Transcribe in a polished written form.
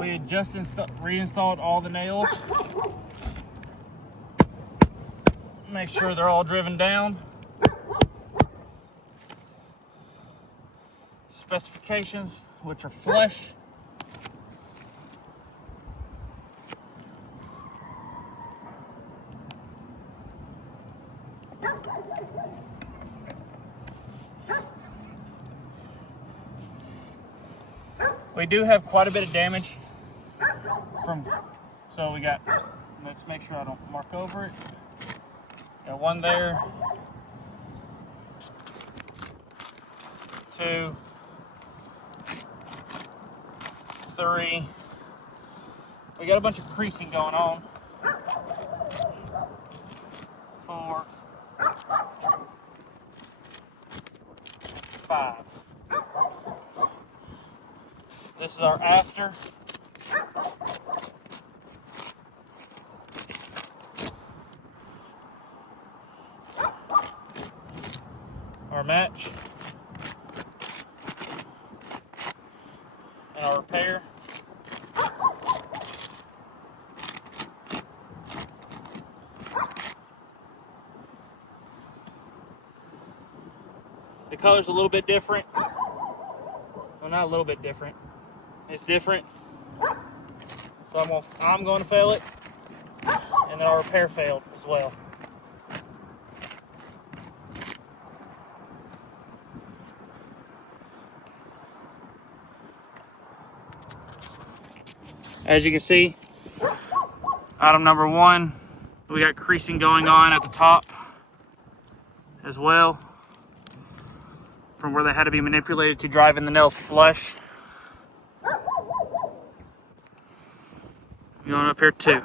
We had just reinstalled all the nails. Make sure they're all driven down. Specifications, which are flush. We do have quite a bit of damage so we got, let's make sure I don't mark over it. Got one there, 2, 3. We got a bunch of creasing going on. 4, 5. This is our after. Our match. And our repair. The color's a little bit different. Well, not a little bit different. It's different. So I'm going to fail it. And then our repair failed as well. As you can see, item number 1, we got creasing going on at the top as well, from where they had to be manipulated to driving the nails flush. Going up here too.